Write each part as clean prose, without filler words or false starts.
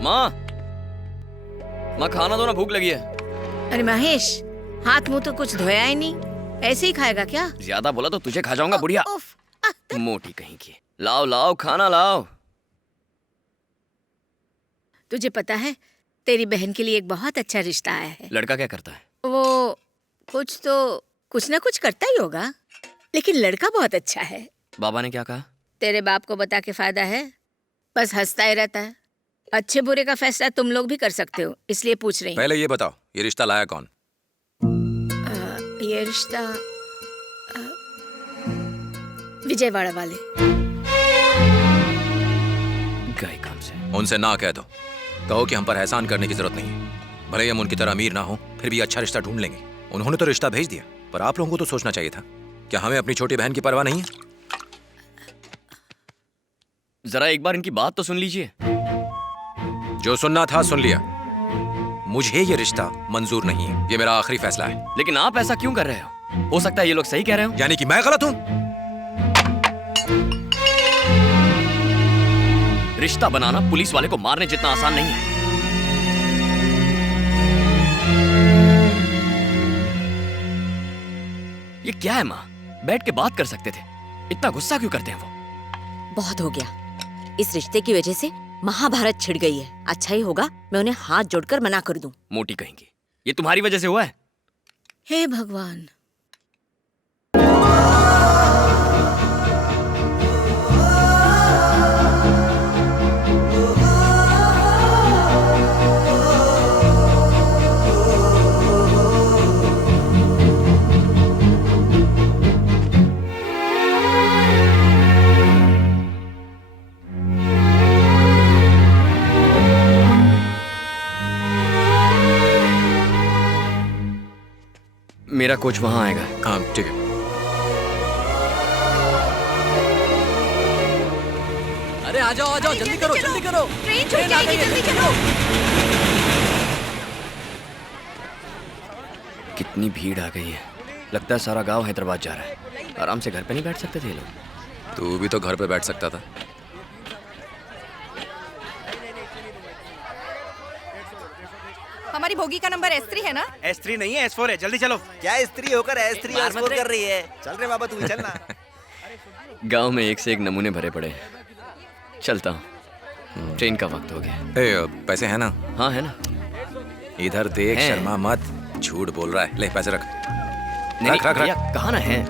माँ, माँ खाना दो ना, भूख लगी है। अरे महेश, हाथ मुंह तो कुछ धोया ही नहीं, ऐसे ही खाएगा क्या? ज्यादा बोला तो तुझे खा जाऊंगा बुढ़िया। उफ, मोटी कहीं की। लाओ लाओ खाना लाओ। तुझे पता है तेरी बहन के लिए एक बहुत अच्छा रिश्ता आया है। लड़का क्या करता है? वो कुछ ना कुछ करता ही होगा, लेकिन लड़का बहुत अच्छा है। बाबा ने क्या कहा? तेरे बाप को बता के फायदा है, बस हंसता ही रहता है। अच्छे बुरे का फैसला तुम लोग भी कर सकते हो, इसलिए पूछ रही हूँ। पहले ये बताओ, ये रिश्ता लाया कौन? ये रिश्ता विजयवाड़ा वाले। गए काम से। उनसे ना कह दो, कहो कि हम पर एहसान करने की जरूरत नहीं है। भले ही हम उनकी तरह अमीर ना हो, फिर भी अच्छा रिश्ता ढूंढ लेंगे। उन्होंने तो रिश्ता भेज दिया, पर आप लोगों को तो सोचना चाहिए था। क्या हमें अपनी छोटी बहन की परवाह नहीं है? जरा एक बार इनकी बात तो सुन लीजिए। जो सुनना था सुन लिया। मुझे ये रिश्ता मंजूर नहीं है, ये मेरा आखिरी फैसला है। लेकिन आप ऐसा क्यों कर रहे हो सकता है ये लोग सही कह रहे हो। यानी कि मैं गलत हूं? रिश्ता बनाना पुलिस वाले को मारने जितना आसान नहीं है। ये क्या है माँ, बैठ के बात कर सकते थे, इतना गुस्सा क्यों करते हैं वो? बहुत हो गया, इस रिश्ते की वजह से महाभारत छिड़ गई है। अच्छा ही होगा मैं उन्हें हाथ जोड़कर मना कर दूं। मोटी कहेंगी, ये तुम्हारी वजह से हुआ है। हे भगवान, मेरा कोच वहां आएगा। हाँ ठीक है। अरे आ जाओ जल्दी करो ट्रेन छूट जाएगी, जल्दी चलो। कितनी भीड़ आ गई है, लगता है सारा गांव हैदराबाद जा रहा है। आराम से घर पे नहीं बैठ सकते थे ये लोग? तू भी तो घर पे बैठ सकता था। हमारी बोगी का नंबर S3 है ना? S3 नहीं है, S4 है। जल्दी चलो। क्या स्त्री होकर S3 S4 कर रही है? चल रे बाबा, तू भी चलना। गांव में एक से एक नमूने भरे पड़े हैं। चलता हूँ, ट्रेन का वक्त हो गया। पैसे है ना? हाँ है ना। इधर देख, है। शर्मा मत, झूठ बोल रहा है। ले पैसे रख। नहीं रख, रख, भैया, कहाँ ना है।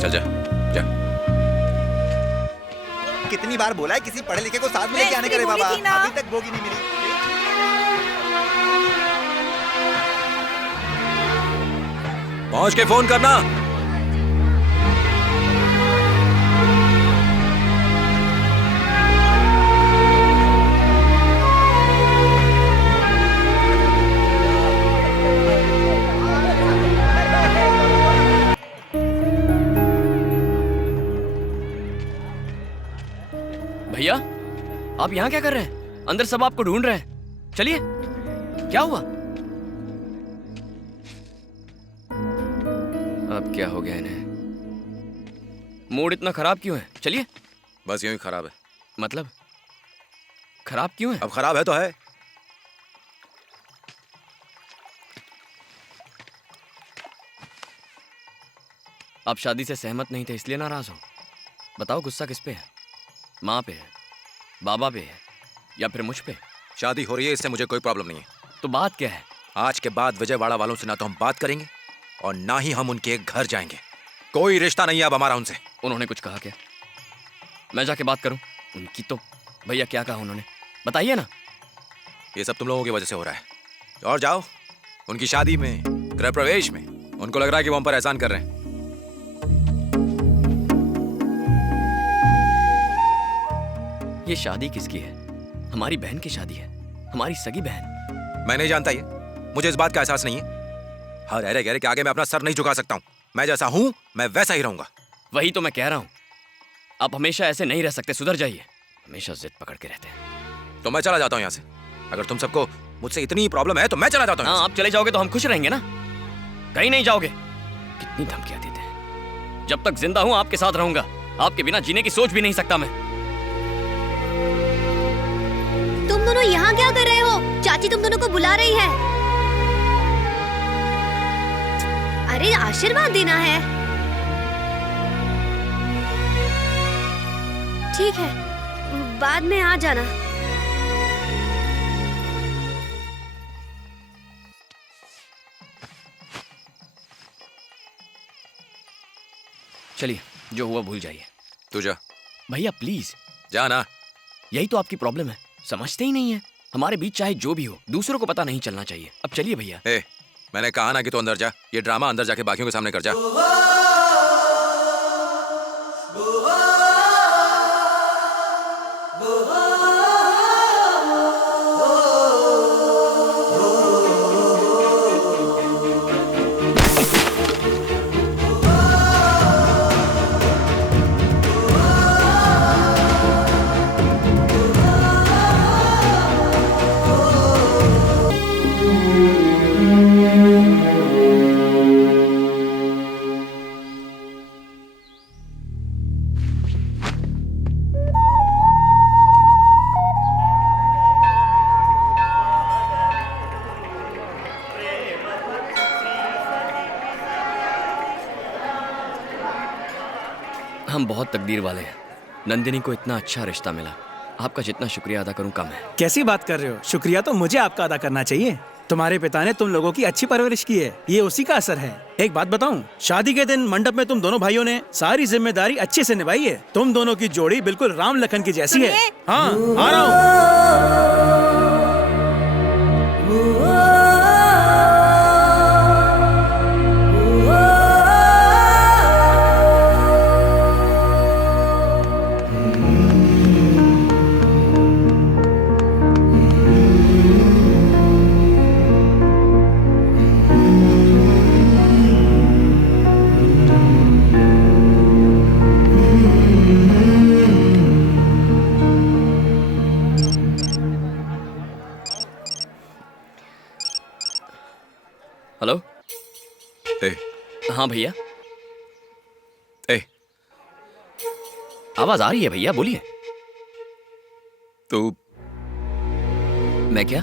चल जा जा। कितनी बार बोला है किसी पढ़े लिखे को साथ में लेके आने का रे बोली बाबा, थी ना। अभी तक बोगी नहीं मिली। पहुंच के फोन करना। भैया, आप यहाँ क्या कर रहे हैं? अंदर सब आपको ढूंढ रहे हैं। चलिए। क्या हुआ? अब क्या हो गया इन्हें? मूड इतना खराब क्यों है? चलिए। बस यूं ही खराब है। मतलब खराब क्यों है? अब खराब है तो है। आप शादी से सहमत नहीं थे इसलिए नाराज हो? बताओ, गुस्सा किस पे है? माँ पे है, बाबा पे है, या फिर मुझ पे? शादी हो रही है, इससे मुझे कोई प्रॉब्लम नहीं है। तो बात क्या है? आज के बाद विजयवाड़ा वालों से ना तो हम बात करेंगे और ना ही हम उनके घर जाएंगे। कोई रिश्ता नहीं है अब हमारा उनसे। उन्होंने कुछ कहा क्या? मैं जाके बात करूं उनकी? तो भैया क्या कहा उन्होंने, बताइए ना। ये सब तुम लोगों की वजह से हो रहा है। और जाओ, उनकी शादी में, गृह प्रवेश में उनको लग रहा है कि वो हम पर एहसान कर रहे हैं। ये शादी किसकी है? हमारी बहन की शादी है, हमारी सगी बहन। मैं नहीं जानता ये, मुझे इस बात का एहसास नहीं है। हर अरे गहरे के आगे मैं अपना सर नहीं झुका सकता हूँ। मैं जैसा हूं मैं वैसा ही रहूंगा। वही तो मैं कह रहा हूँ, आप हमेशा ऐसे नहीं रह सकते, सुधर जाइए। हमेशा जिद पकड़ के रहते हैं। तो मैं चला जाता हूँ यहाँ से। अगर तुम सबको मुझसे इतनी प्रॉब्लम है तो मैं चला जाता हूँ। हाँ, आप चले जाओगे तो हम खुश रहेंगे ना, कहीं नहीं जाओगे। कितनी धमकियां देते हैं। जब तक जिंदा हूं आपके साथ रहूंगा, आपके बिना जीने की सोच भी नहीं सकता मैं। तुम दोनों यहाँ क्या कर रहे हो? चाची तुम दोनों को बुला रही है। अरे आशीर्वाद देना है। ठीक है, बाद में आ जाना। चलिए, जो हुआ भूल जाइए। तू जा। भैया प्लीज जा ना। यही तो आपकी प्रॉब्लम है, समझते ही नहीं है। हमारे बीच चाहे जो भी हो, दूसरों को पता नहीं चलना चाहिए। अब चलिए भैया। ए, मैंने कहा ना कि तू अंदर जा। ये ड्रामा अंदर जाके बाकियों के सामने कर जा। हम बहुत तकदीर वाले हैं। नंदिनी को इतना अच्छा रिश्ता मिला। आपका जितना शुक्रिया अदा करूं कम है। कैसी बात कर रहे हो? शुक्रिया तो मुझे आपका अदा करना चाहिए। तुम्हारे पिता ने तुम लोगों की अच्छी परवरिश की है, ये उसी का असर है। एक बात बताऊं, शादी के दिन मंडप में तुम दोनों भाइयों ने सारी जिम्मेदारी अच्छे से निभाई है। तुम दोनों की जोड़ी बिल्कुल राम लखन की जैसी है। हाँ, आ रहा हूँ। हेलो। ए, हाँ भैया, ए, आवाज आ रही है भैया, बोलिए। तू मैं क्या?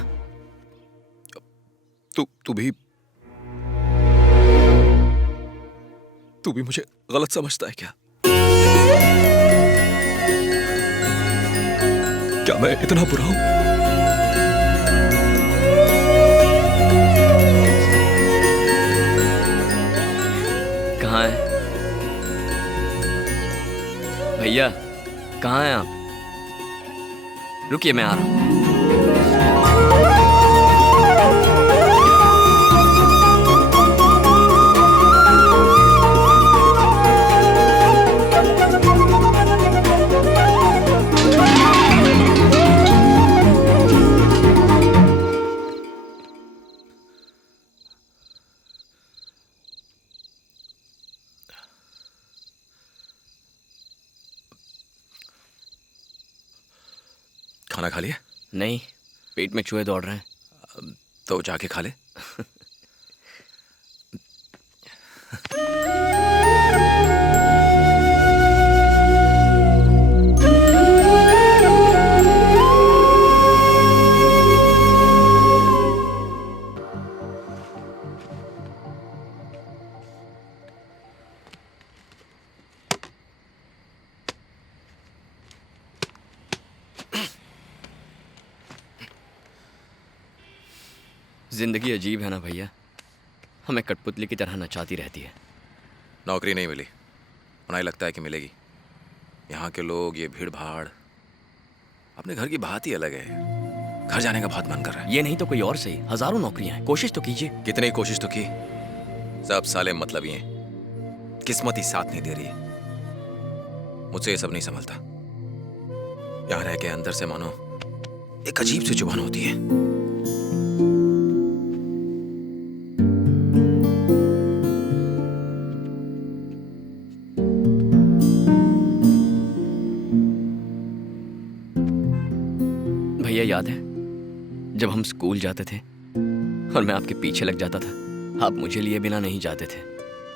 तू भी मुझे गलत समझता है क्या? क्या मैं इतना बुरा हूं? कहाँ है भैया? कहाँ हैं आप? रुकिए, मैं आ रहा हूँ। खाना खा लिया? नहीं, पेट में चूहे दौड़ रहे हैं। तो जाके खा ले। जिंदगी अजीब है ना भैया, हमें कठपुतली की तरह नचाती रहती है। नौकरी नहीं मिली, उन्हें लगता है कि मिलेगी। यहाँ के लोग, ये भीड़ भाड़, अपने घर की बात ही अलग है। घर जाने का बहुत मन कर रहा है। ये नहीं तो कोई और सही, हजारों नौकरियां हैं, कोशिश तो कीजिए। कितनी कोशिश तो की, सब साले मतलबी हैं। किस्मत ही साथ नहीं दे रही है। मुझसे ये सब नहीं संभलता। यहाँ रह के अंदर से मानो एक अजीब सी जुबान होती है। भैया याद है जब हम स्कूल जाते थे और मैं आपके पीछे लग जाता था, आप मुझे लिए बिना नहीं जाते थे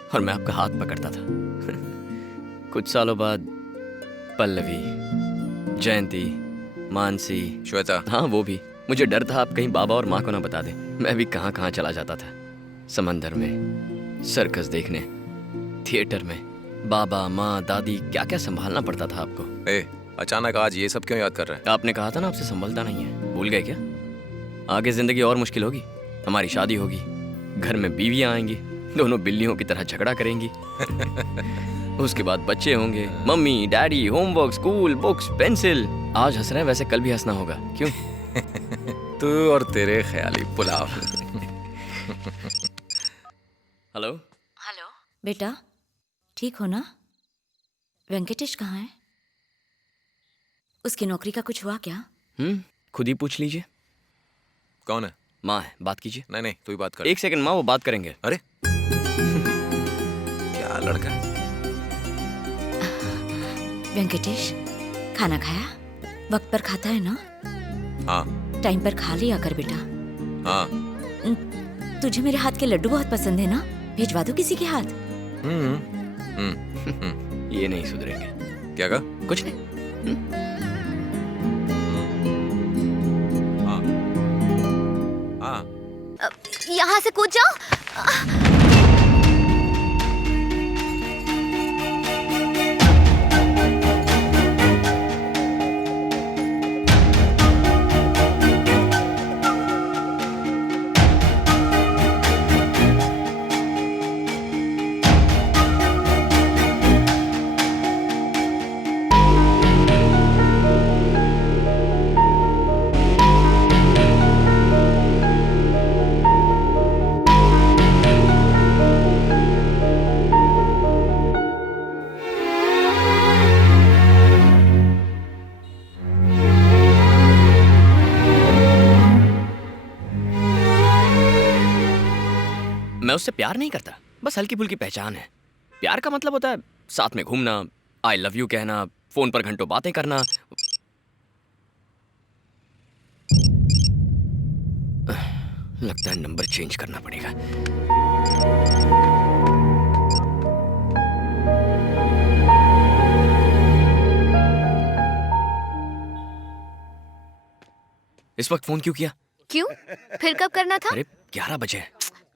और मैं आपका हाथ पकड़ता था। कुछ सालों बाद पल्लवी, जयंती, मानसी। श्वेता। हाँ वो भी। मुझे डर था आप कहीं बाबा और माँ को ना बता दें। मैं भी कहाँ कहाँ चला जाता था, समंदर में, सर्कस देखने, थिएटर में। बाबा माँ दादी क्या क्या संभालना पड़ता था आपको। अचानक आज ये सब क्यों याद कर रहे हैं? आपने कहा था ना आपसे संभलता नहीं है, भूल गए क्या? आगे जिंदगी और मुश्किल होगी, हमारी शादी होगी, घर में बीवियां आएंगी, दोनों बिल्लियों की तरह झगड़ा करेंगी। उसके बाद बच्चे होंगे, mummy daddy, homework, school, books, pencil. आज हंस रहे हैं, वैसे कल भी हंसना होगा। क्यों? तू और तेरे ख्याली पुलाव। हेलो। हेलो बेटा, ठीक हो ना? वेंकटेश कहाँ है? उसकी नौकरी का कुछ हुआ क्या? खुद ही पूछ लीजिए। कौन है? माँ है, बात कीजिए। नहीं तू ही बात कर। एक सेकंड माँ, वो बात करेंगे। अरे क्या लड़का है। वेंकटेश, खाना खाया? वक्त पर खाता है ना? हाँ। टाइम पर खा लिया कर बेटा। हाँ। तुझे मेरे हाथ के लड्डू बहुत पसंद है ना? भिजवा दो किसी के हाथ। ये नहीं सुधरेंगे। क्या कहा? कुछ नहीं। यहाँ से कूद जाओ। मैं उससे प्यार नहीं करता, बस हल्की फुल्की पहचान है। प्यार का मतलब होता है साथ में घूमना, आई लव यू कहना, फोन पर घंटों बातें करना। लगता है नंबर चेंज करना पड़ेगा। इस वक्त फोन क्यों किया? क्यों? फिर कब करना था? अरे 11 बजे।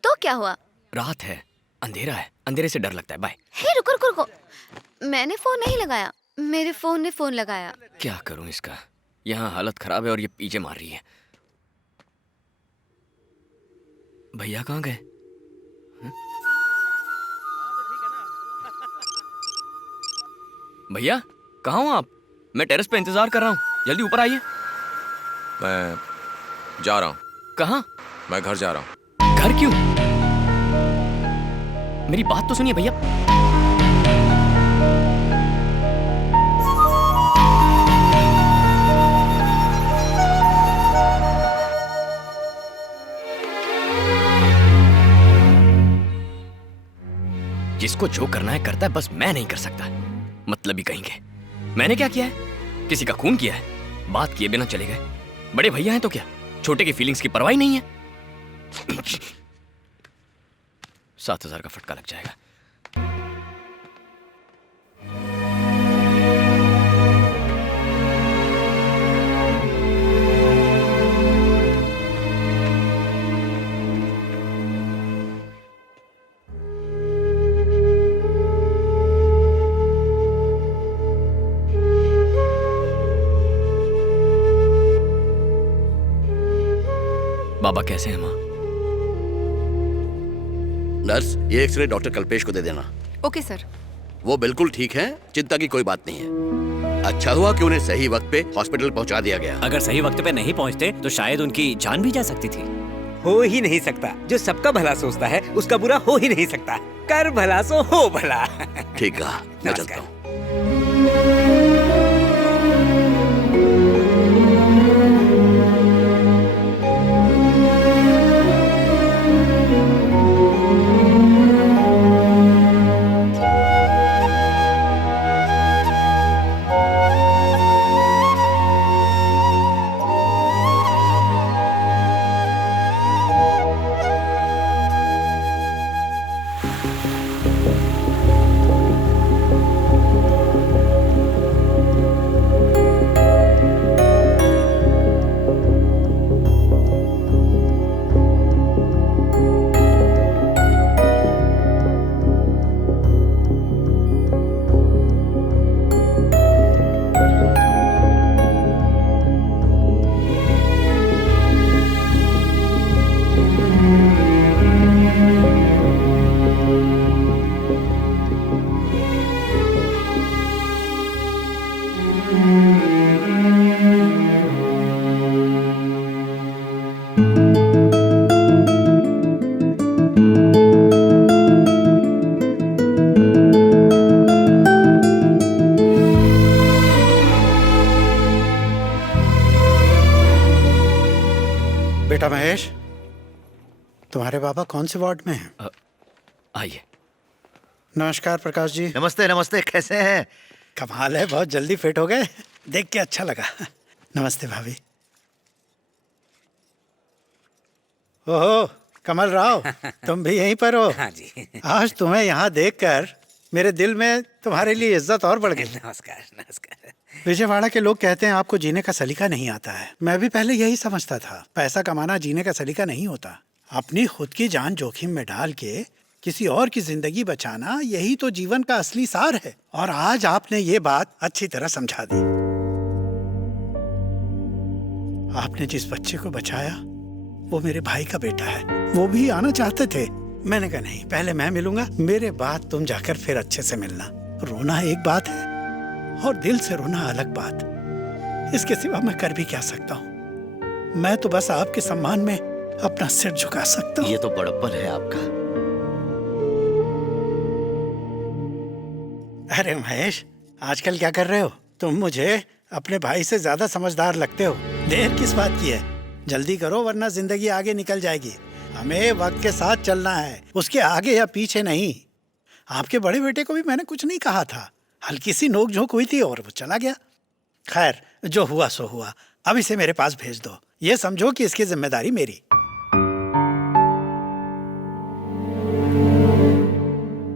तो क्या हुआ? रात है, अंधेरा है, अंधेरे से डर लगता है। बाय। हे रुको रुको रुको, मैंने फोन नहीं लगाया, मेरे फोन ने फोन लगाया। क्या करूं इसका? यहाँ हालत खराब है और ये पीछे मार रही है। भैया कहाँ गए? भैया कहाँ हो आप? मैं टेरेस पे इंतजार कर रहा हूँ, जल्दी ऊपर आइए। मैं जा रहा हूँ। कहाँ? मैं घर जा रहा हूँ। घर क्यों? मेरी बात तो सुनिए भैया। जिसको जो करना है करता है, बस मैं नहीं कर सकता। मतलब ही कहेंगे मैंने क्या किया है? किसी का खून किया है? बात किए बिना चले गए। बड़े भैया हैं तो क्या, छोटे की फीलिंग्स की परवाह ही नहीं है। 7,000 का फटका लग जाएगा। बाबा कैसे हैं माँ? नर्स, ये एक्सरे डॉक्टर कल्पेश को दे देना। Okay sir. वो बिल्कुल ठीक हैं, चिंता की कोई बात नहीं है। अच्छा हुआ कि उन्हें सही वक्त पे हॉस्पिटल पहुंचा दिया गया। अगर सही वक्त पे नहीं पहुंचते तो शायद उनकी जान भी जा सकती थी। हो ही नहीं सकता। जो सबका भला सोचता है उसका बुरा हो ही नहीं सकता। कर भला सो हो भला। ठीक है, मैं चलता हूँ। बेटा महेश, तुम्हारे बाबा कौन से वार्ड में हैं? आइए। नमस्कार प्रकाश जी। नमस्ते नमस्ते, कैसे हैं? कमाल है, बहुत जल्दी फिट हो गए, देख के अच्छा लगा। नमस्ते भाभी। ओहो कमल राव, तुम भी यहीं पर हो? हाँ जी। आज तुम्हें यहाँ देखकर मेरे दिल में तुम्हारे लिए इज्जत और बढ़ गई। नमस्कार नमस्कार। विजयवाड़ा के लोग कहते हैं आपको जीने का सलीका नहीं आता है। मैं भी पहले यही समझता था, पैसा कमाना जीने का सलीका नहीं होता। अपनी खुद की जान जोखिम में डाल के किसी और की जिंदगी बचाना, यही तो जीवन का असली सार है। और आज आपने ये बात अच्छी तरह समझा दी। आपने जिस बच्चे को बचाया वो मेरे भाई का बेटा है। वो भी आना चाहते थे, मैंने कहा नहीं, पहले मैं मिलूंगा, मेरे बाद तुम जाकर फिर अच्छे से मिलना। रोना एक बात है और दिल से रोना अलग बात। इसके सिवा मैं कर भी क्या सकता हूँ? मैं तो बस आपके सम्मान में अपना सिर झुका सकता हूँ। ये तो बड़प्पन है आपका। अरे महेश, आजकल क्या कर रहे हो? तुम मुझे अपने भाई से ज्यादा समझदार लगते हो। देर किस बात की है? जल्दी करो वरना जिंदगी आगे निकल जाएगी। हमें वक्त के साथ चलना है, उसके आगे या पीछे नहीं। आपके बड़े बेटे को भी मैंने कुछ नहीं कहा था, हल्की सी नोक झोंक हुई थी और वो चला गया। खैर, जो हुआ सो हुआ। अब इसे मेरे पास भेज दो, ये समझो कि इसकी जिम्मेदारी मेरी।